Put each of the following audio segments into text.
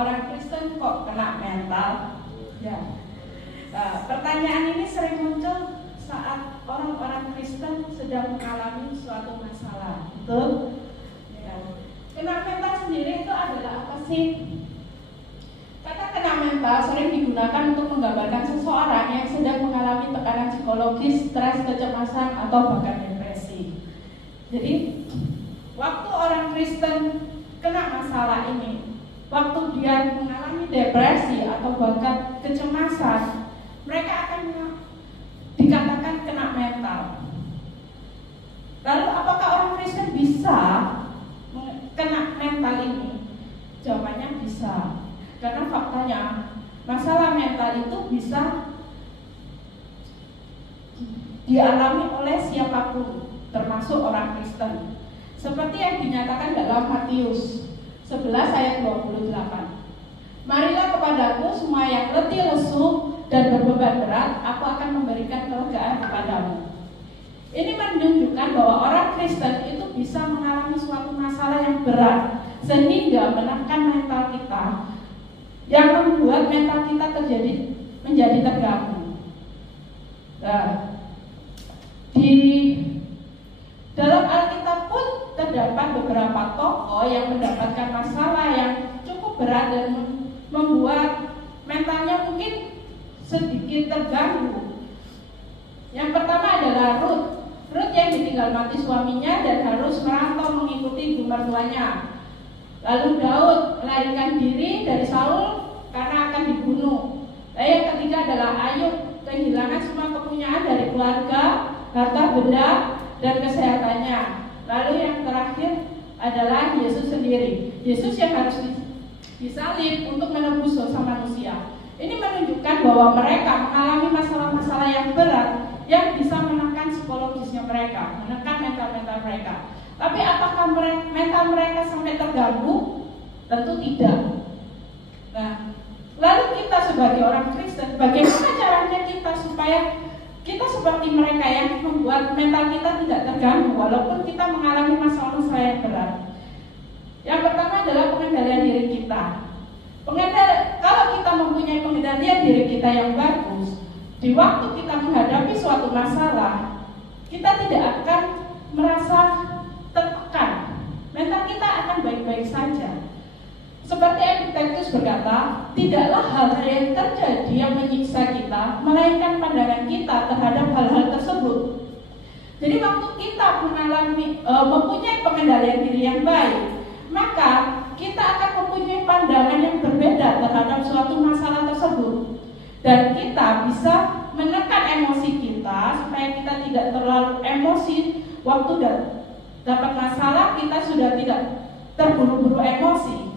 orang Kristen kok kena mental? Ya. Nah, pertanyaan ini sering muncul saat orang-orang Kristen sedang mengalami suatu masalah. Betul? Ya. Kena mental sendiri itu adalah apa sih? Kata kena mental sering digunakan untuk menggambarkan seseorang yang sedang mengalami tekanan psikologis, stres, kecemasan, atau bahkan depresi. Jadi, waktu orang Kristen kena masalah ini, waktu dia mengalami depresi atau bahkan kecemasan, mereka akan dikatakan kena mental. Lalu apakah orang Kristen bisa kena mental ini? Jawabannya bisa. Karena faktanya masalah mental itu bisa dialami oleh siapapun, termasuk orang Kristen. Seperti yang dinyatakan dalam Matius 11 ayat 28. Marilah kepadaku semua yang letih lesu dan berbeban berat, aku akan memberikan kelegaan kepadamu. Ini menunjukkan bahwa orang Kristen itu bisa mengalami suatu masalah yang berat sehingga menekan mental kita, yang membuat mental kita menjadi terganggu. Nah, di dalam Alkitab pun terdapat beberapa tokoh yang mendapatkan masalah yang cukup berat dan membuat mentalnya mungkin sedikit terganggu. Yang pertama adalah Ruth yang ditinggal mati suaminya dan harus merantau mengikuti ibu mertuanya. Lalu Daud melarikan diri dari Saul karena akan dibunuh. Lalu yang ketiga adalah Ayub, kehilangan semua kepunyaan dari keluarga, harta benda, dan kesehatannya. Lalu yang terakhir adalah Yesus sendiri. Yesus yang harus disalib untuk menebus dosa manusia. Ini menunjukkan bahwa mereka mengalami masalah-masalah yang berat yang bisa menekan psikologisnya mereka, menekan mental-mental mereka. Tapi apakah mental mereka sampai terganggu? Tentu tidak. Nah, lalu kita sebagai orang Kristen, bagaimana caranya kita supaya kita seperti mereka yang membuat mental kita tidak terganggu walaupun kita mengalami masalah-masalah yang berat? Yang pertama adalah pengendalian diri kita. Kalau kita mempunyai pengendalian diri kita yang bagus, di waktu kita menghadapi suatu masalah, kita tidak akan merasa tertekan. Mental kita akan baik-baik saja. Seperti Epictetus berkata, tidaklah hal-hal yang terjadi yang menyiksa kita, melainkan pandangan kita terhadap hal-hal tersebut. Jadi waktu kita mempunyai pengendalian diri yang baik, maka kita akan mempunyai pandangan yang berbeda terhadap suatu masalah tersebut. Dan kita bisa menekan emosi kita supaya kita tidak terlalu emosi waktu dapat masalah, kita sudah tidak terburu-buru emosi.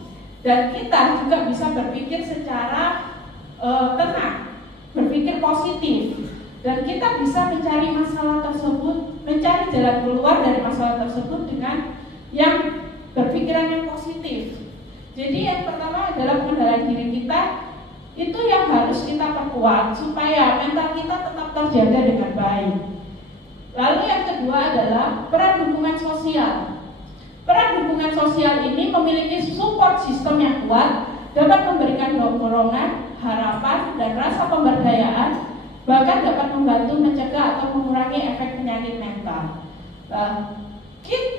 Dan kita juga bisa berpikir secara tenang, berpikir positif. Dan kita bisa mencari masalah tersebut, mencari jalan keluar dari masalah tersebut dengan yang berpikiran yang positif. Jadi yang pertama adalah pengendalian diri kita, itu yang harus kita perkuat supaya mental kita tetap terjaga dengan baik. Lalu yang kedua adalah peran dukungan sosial. Peran dukungan sosial ini memiliki support sistem yang kuat, dapat memberikan dorongan, harapan, dan rasa pemberdayaan, bahkan dapat membantu mencegah atau mengurangi efek penyakit mental.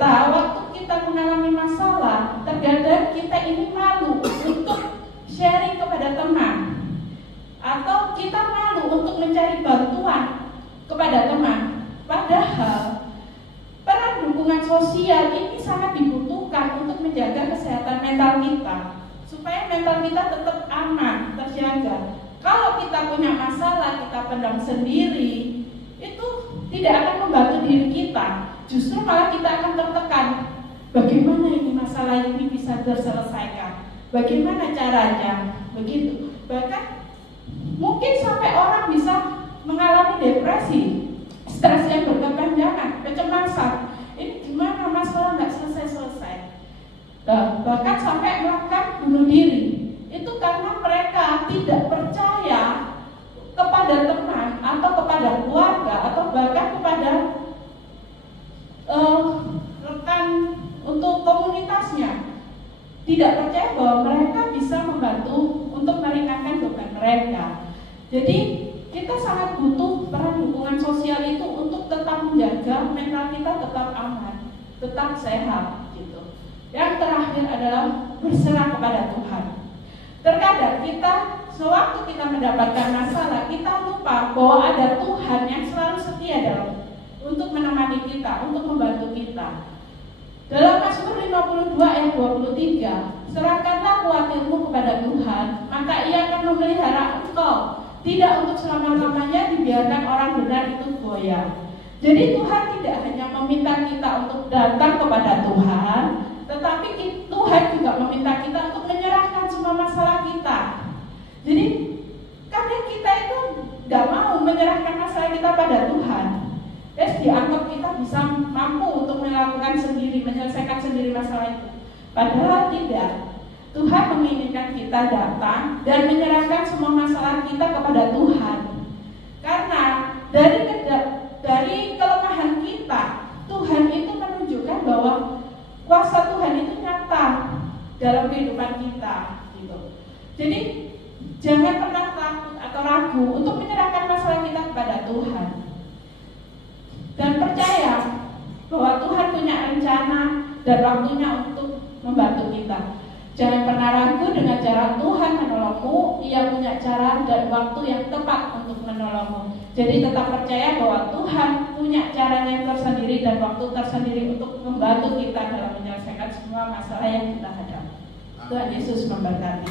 Waktu kita mengalami masalah, terkadang kita ini malu untuk sharing kepada teman, atau kita malu untuk mencari bantuan kepada teman. Padahal peran dukungan sosial ini sangat dibutuhkan untuk menjaga kesehatan mental kita, supaya mental kita tetap aman, terjaga. Kalau kita punya masalah, kita pendam sendiri, itu tidak akan membantu diri kita. Justru malah kita akan tertekan. Bagaimana ini masalah ini bisa terselesaikan? Bagaimana caranya? Begitu. Bahkan mungkin sampai orang bisa mengalami depresi, stres yang berkepanjangan, kecemasan. Ini gimana masalah nggak selesai-selesai? Bahkan sampai melakukan bunuh diri. Itu karena mereka tidak percaya kepada teman atau kepada keluarga atau bahkan kepada rekan untuk komunitasnya. Tidak percaya bahwa mereka bisa membantu untuk meringankan beban mereka. Jadi kita sangat butuh peran dukungan sosial itu untuk tetap menjaga mental kita tetap aman, tetap sehat gitu. Yang terakhir adalah berserah kepada Tuhan. Terkadang kita sewaktu kita mendapatkan masalah, kita lupa bahwa ada Tuhan yang selalu setia untuk menemani kita, untuk membantu kita. Dalam Mazmur 52 ayat 23, serahkanlah kuatirmu kepada Tuhan, maka Ia akan memelihara engkau. Tidak untuk selama-lamanya dibiarkan orang benar itu goyah. Jadi Tuhan tidak hanya meminta kita untuk datang kepada Tuhan, tetapi Tuhan juga meminta kita untuk menyerahkan semua masalah kita. Jadi kadang kita itu tidak mau menyerahkan masalah kita pada Tuhan. Dianggap kita bisa mampu untuk melakukan sendiri, menyelesaikan sendiri masalah itu. Padahal tidak. Tuhan menginginkan kita datang dan menyerahkan semua masalah kita kepada Tuhan. Karena dari kelemahan kita, Tuhan itu menunjukkan bahwa kuasa Tuhan itu nyata dalam kehidupan kita gitu. Jadi jangan pernah takut atau ragu untuk menyerahkan masalah kita kepada Tuhan. Dan percaya bahwa Tuhan punya rencana dan waktunya untuk membantu kita. Jangan pernah ragu dengan cara Tuhan menolongmu. Ia punya cara dan waktu yang tepat untuk menolongmu. Jadi tetap percaya bahwa Tuhan punya caranya yang tersendiri dan waktu tersendiri untuk membantu kita dalam menyelesaikan semua masalah yang kita hadapi. Tuhan Yesus memberkati.